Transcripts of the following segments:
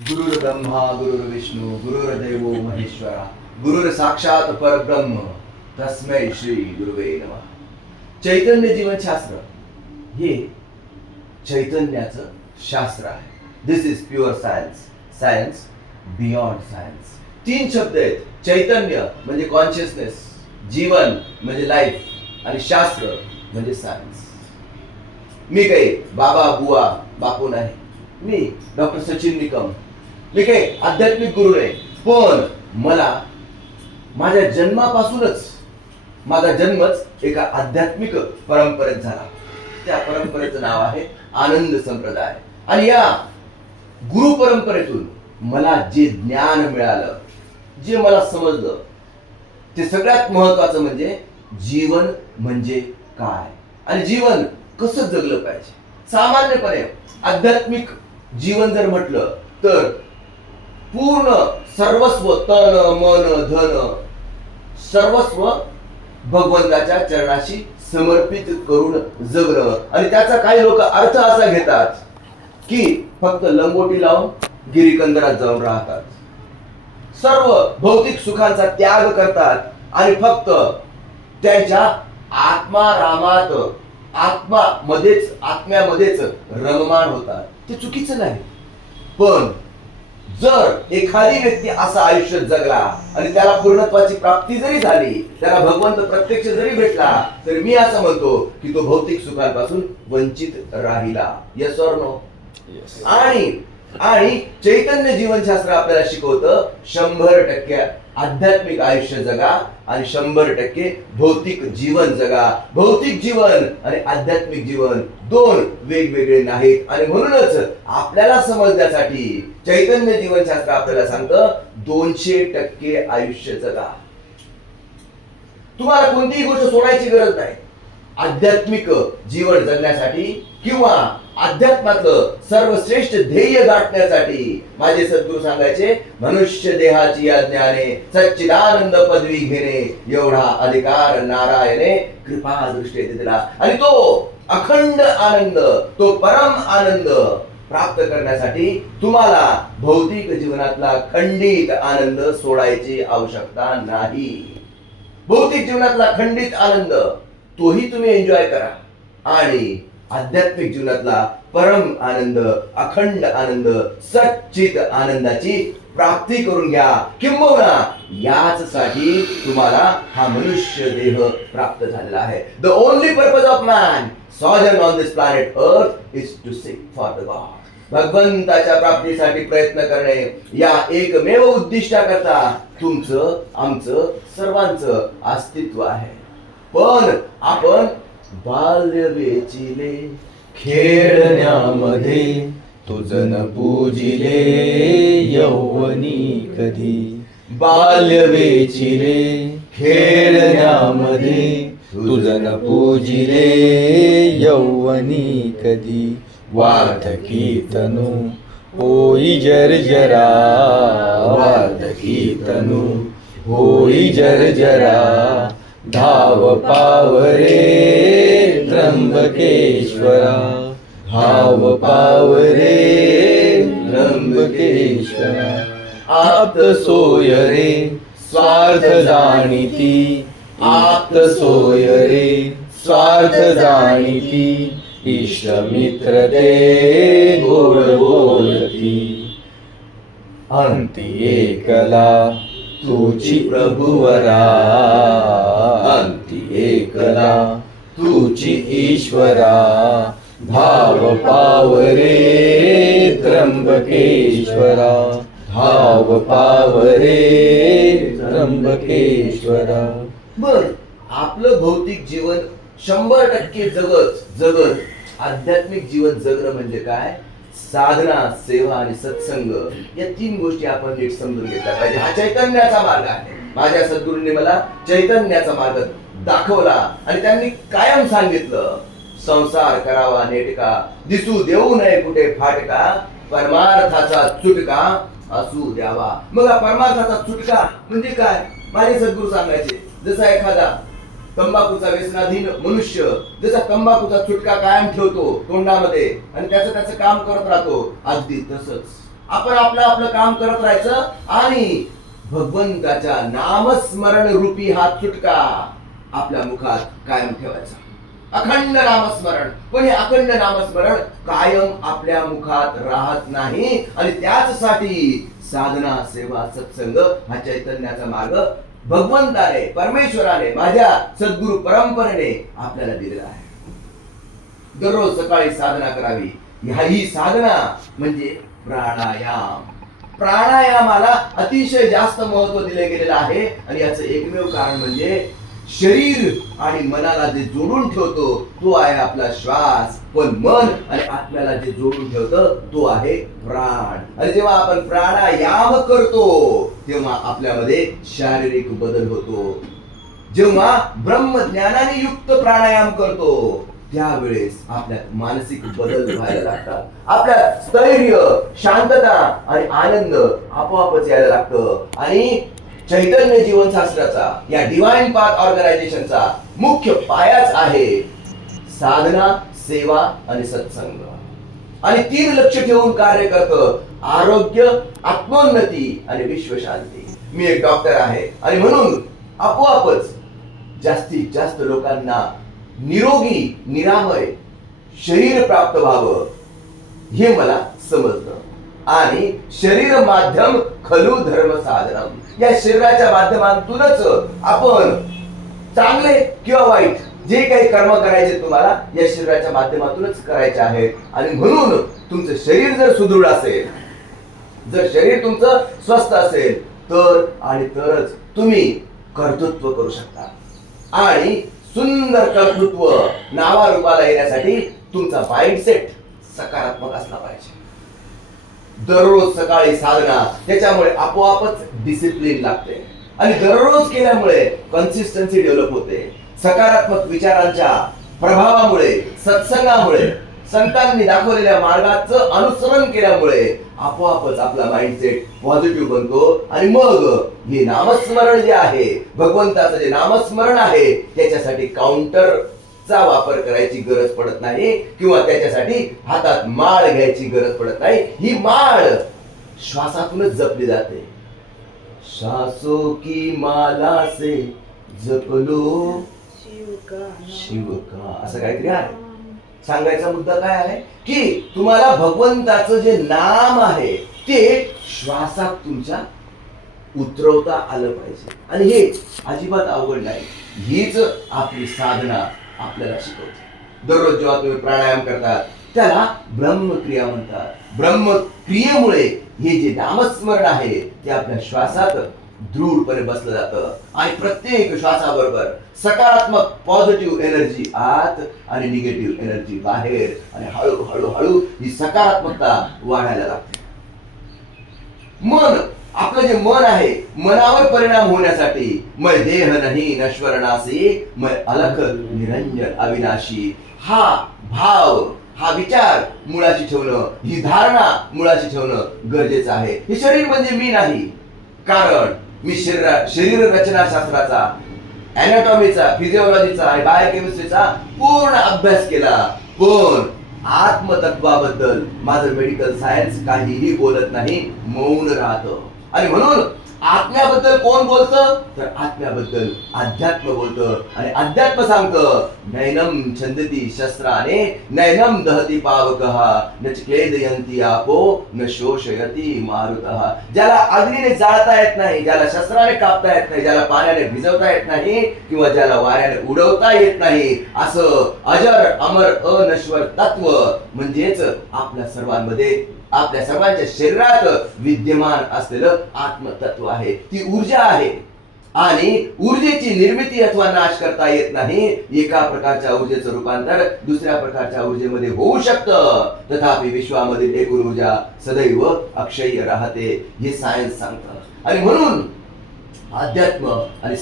गुरुर्ब्रह्मा गुरुर्विष्णू गुरुर्देवो महेश्वरा गुरुर साक्षात परब्रह्म तस्मै श्री गुरुवे नमः. चैतन्य जीवन शास्त्र हे चैतन्याचं शास्त्र आहे. This is pure science, science beyond science. तीन शब्द आहेत. चैतन्य म्हणजे कॉन्शियसनेस, जीवन म्हणजे लाईफ आणि शास्त्र म्हणजे सायन्स. मी काही बाबा बुवा बापू नाही. मी डॉक्टर सचिन निकम. मी काही आध्यात्मिक गुरु नाही, पण मला माझ्या जन्मापासूनच माझा जन्मच एका आध्यात्मिक परंपरेत झाला. त्या परंपरेचं नाव आहे आनंद संप्रदाय. आणि या गुरु परंपरेतून मला जे ज्ञान मिळालं, जे मला समजलं, ते सगळ्यात महत्वाचं म्हणजे जीवन म्हणजे काय आणि जीवन कसं जगलं पाहिजे. सामान्यपणे आध्यात्मिक जीवन जर म्हटलं तर पूर्ण सर्वस्व, तन मन धन सर्वस्व भगवंताच्या चरणाशी समर्पित करून जगणं. आणि त्याचा काही लोक अर्थ असा घेतात की फक्त लंगोटी लावून गिरीकंदरात जाऊन राहतात, सर्व भौतिक सुखांचा त्याग करतात आणि फक्त त्यांच्या आत्मारामात आत्म्यामध्येच रममाण होतात. ते चुकीचं नाही. पण जर एखादी व्यक्ती असं आयुष्य जगला आणि त्याला पूर्णत्वाची प्राप्ती जरी झाली, त्याला भगवंत प्रत्यक्ष जरी भेटला, तर मी असं म्हणतो की तो भौतिक सुखांपासून वंचित राहिला. Yes or no? आणि चैतन्य जीवनशास्त्र आपल्याला शिकवतं 100% आध्यात्मिक आयुष्य जगा आणि 100% भौतिक जीवन जगा. भौतिक जीवन आणि आध्यात्मिक जीवन दोन वेगवेगळे नाहीत. आणि म्हणूनच आपल्याला समजण्यासाठी चैतन्य जीवनशास्त्र आपल्याला सांगतं 200% आयुष्य जगा. तुम्हाला कोणतीही गोष्ट सोडायची गरज नाही. आध्यात्मिक जीवन जगण्यासाठी किंवा अध्यात्मातलं सर्वश्रेष्ठ ध्येय गाठण्यासाठी माझे सद्गुरू सांगायचे, मनुष्य देहाची या ज्ञाने सच्चिदानंद पदवी घेणे एवढा अधिकार नारायणे कृपा दृष्टी दिला. आणि तो अखंड आनंद, तो परम आनंद प्राप्त करण्यासाठी तुम्हाला भौतिक जीवनातला खंडित आनंद सोडायची आवश्यकता नाही. भौतिक जीवनातला खंडित आनंद तोही तुम्ही एन्जॉय करा आणि आध्यात्मिक जीवनातला परम आनंद, अखंड आनंद, सच्चित आनंदाची प्राप्ती करून घ्या. किंबहुना याचसाठी तुम्हाला हा मनुष्य देह प्राप्त झालेला आहे. The only purpose of man sojourn on this planet earth is to seek for the god. भगवंताच्या प्राप्तीसाठी प्रयत्न करणे या एकमेव उद्दिष्टाकरता तुमचं आमचं सर्वांचं अस्तित्व आहे. पण आपण बाल्य वेचिले खेळण्यामध्ये, तुझन पूजिले यौवनी कधी. बाल्य वेचिले खेळण्यामध्ये, तुझन पूजिले यौवनी कधी. वार्धकी तनु होई जर्जरा, वार्धकी तनु होई जर्जरा. धाव पावरे त्र्यंबकेश्वरा, धाव पावरे त्र्यंबकेश्वरा. आप्त सोय रे स्वार्थ जाणीती, आप्त सोय रे स्वार्थ जाणीती. इष्ट मित्र ते गोड बोलती, अंती एकला तुझी प्रभुवरा. अंती एकला तुझी ईश्वरा. भाव पावरे त्र्यंबकेश्वरा, भाव पावरे त्र्यंबकेश्वरा. बर, आपलं भौतिक जीवन 100% जगत आध्यात्मिक जीवन जगणं म्हणजे काय? साधना, सेवा आणि सत्संग या तीन गोष्टी आपण नीट समजून घेतल्या पाहिजे. हा चैतन्याचा मार्ग आहे. माझ्या सद्गुरूंनी मला चैतन्याचा मार्ग दाखवला आणि त्यांनी कायम सांगितलं, संसार करावा नेटका, दिसू देऊ नये कुठे फाटका, परमार्थाचा चुटका असू द्यावा. मग परमार्थाचा चुटका म्हणजे काय? माझे सद्गुरू सांगायचे, जसा एखादा तंबाखूचा व्यसनाधीन मनुष्य जसा तंबाखूचा चुटका कायम ठेवतो तोंडामध्ये आणि त्याचं काम करत राहतो, अगदी तसंच आपण आपलं आपलं काम करत राहायचं आणि भगवंताच्या नामस्मरण रूपी हा चुटका आपल्या मुखात कायम ठेवायचा. अखंड नामस्मरण. पण हे अखंड नामस्मरण कायम आपल्या मुखात राहत नाही आणि त्याचसाठी साधना, सेवा, सत्संग हा चैतन्याचा मार्ग भगवंताने, परमेश्वराने, माझ्या सद्गुरु परंपरेने आपल्याला दिलेला आहे. दररोज सकाळी साधना करावी. ही साधना म्हणजे प्राणायाम. प्राणायामाला अतिशय जास्त महत्व दिले गेलेलं आहे आणि याचं एकमेव कारण म्हणजे शरीर आणि मनाला जे जोडून ठेवतो तो आहे आपला श्वास, पण मन आणि आत्म्याला जे जोडून ठेवतं तो आहे प्राण. आणि जेव्हा आपण प्राणायाम करतो तेव्हा आपल्यामध्ये शारीरिक बदल होतो. जेव्हा ब्रह्मज्ञानाने युक्त प्राणायाम करतो त्यावेळेस आपल्यात मानसिक बदल व्हायला लागतात. आपल्यात स्थैर्य, शांतता आणि आनंद आपोआपच यायला लागतं. आणि चैतन्य जीवनशास्त्राचा, या डिवाइन पाथ ऑर्गनायझेशनचा मुख्य पायाच आहे साधना, सेवा आणि सत्संग. आणि 3 लक्ष ठेवून कार्य करतं: आरोग्य, आत्मोन्नती आणि विश्वशांती. मी एक डॉक्टर आहे आणि म्हणून आपोआपच जास्तीत जास्त लोकांना निरोगी, निरामय शरीर प्राप्त व्हावं हे मला समजलं. आणि शरीर माध्यम खलु धर्म साधनम. या शरीराच्या माध्यमातूनच आपण चांगले किंवा वाईट जे काही कर्म करायचे तुम्हाला या शरीराच्या माध्यमातूनच करायचे आहे. आणि म्हणून तुमचं शरीर जर सुदृढ असेल, जर शरीर तुमचं स्वस्थ असेल तर आणि तरच तुम्ही कर्तृत्व करू शकता. आणि सुंदर कर्तृत्व नावारूपाला येण्यासाठी तुमचा माइंडसेट सकारात्मक असला पाहिजे. दररोज सकाळी साधना, त्याच्यामुळे आपोआपच डिसिप्लिन लागते आणि दररोज केल्यामुळे कन्सिस्टन्सी डेव्हलप होते. सकारात्मक विचारांच्या प्रभावामुळे, सत्संगामुळे, संतांनी दाखवलेल्या मार्गाचं अनुसरण केल्यामुळे आपोआपच आपला माइंडसेट पॉझिटिव्ह बनतो. आणि मग हे नामस्मरण जे आहे, भगवंताचं जे नामस्मरण आहे, त्याच्यासाठी काउंटरचा वापर करायची गरज पडत नाही किंवा त्याच्यासाठी हातात माळ घ्यायची गरज पडत नाही. ही माळ श्वासातूनच जपली जाते. श्वासों की माला से जप लो शिव का, असं काहीतरी आहे. सांगायचा मुद्दा काय आहे की तुम्हाला भगवंताचं जे नाम आहे ते श्वासात तुमच्या उतरवता आलं पाहिजे. आणि हे अजिबात अवघड नाही. हीच आपली साधना आपल्याला शिकवते. दररोज जेव्हा तुम्ही प्राणायाम करतात त्याला ब्रह्मक्रिया म्हणतात. ब्रह्मक्रियेमुळे हे जे नामस्मरण आहे ते आपल्या श्वासात दृढपणे बसलं जातं आणि प्रत्येक श्वासाबरोबर सकारात्मक पॉझिटिव्ह एनर्जी आत आणि निगेटिव्ह एनर्जी बाहेर, आणि हळूहळू हळू ही सकारात्मकता वाढायला लागते. मन, आपलं जे मन आहे, मनावर परिणाम होण्यासाठी मै देह नाही नश्वर नासी, मै अलख निरंजन अविनाशी, हा भाव, हा विचार मुळाशी ठेवणं, ही धारणा मुळाशी ठेवणं गरजेचं आहे. हे शरीर म्हणजे मी नाही, कारण मी शरीर रचना शास्त्राचा, अॅनाटॉमीचा, फिजिओलॉजीचा आणि बायोकेमिस्ट्रीचा पूर्ण अभ्यास केला, पण आत्मतत्वाबद्दल माझं मेडिकल सायन्स काहीही बोलत नाही, मौन राहतं. आणि म्हणून आत्म्याबद्दल कोण बोलतं तर आत्म्याबद्दल अध्यात्म बोलतं. आणि अध्यात्म सांगतं नैनम छंदती शस्त्राने नैनम दहती पावकः न क्लेदयन्ति आपो न शोषयति मारुतः. ज्याला अग्नीने जाळता येत नाही, ज्याला शस्त्राने कापता येत नाही, ज्याला पाण्याने भिजवता येत नाही किंवा ज्याला वाऱ्याने उडवता येत नाही, असं अजर अमर अनश्वर तत्व म्हणजेच आपल्या सर्वांमध्ये, आपल्या सर्वांच्या शरीरात विद्यमान असलेलं आत्मतत्व आहे. ती ऊर्जा आहे आणि ऊर्जेची निर्मिती अथवा नाश करता येत नाही. एका प्रकारच्या ऊर्जेचं रूपांतर दुसऱ्या प्रकारच्या ऊर्जेमध्ये होऊ शकतं, तथापि विश्वामधील एकूण ऊर्जा सदैव अक्षय्य राहते, हे सायन्स सांगतं. आणि म्हणून अध्यात्म आणि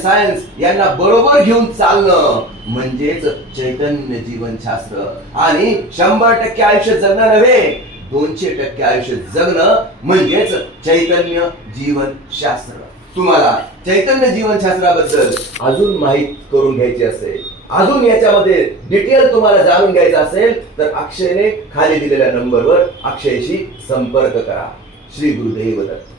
सायन्स यांना बरोबर घेऊन चालणं म्हणजेच चैतन्य जीवनशास्त्र. आणि 100% आयुष्य जगणं नव्हे, 200% आयुष्य जगणं म्हणजेच चैतन्य जीवनशास्त्र. तुम्हाला चैतन्य जीवनशास्त्राबद्दल अजून माहिती करून घ्यायची असेल, अजून याच्यामध्ये डिटेल तुम्हाला जाणून घ्यायचं असेल तर अक्षयने खाली दिलेल्या नंबरवर अक्षयशी संपर्क करा. श्री गुरुदेव दत्त.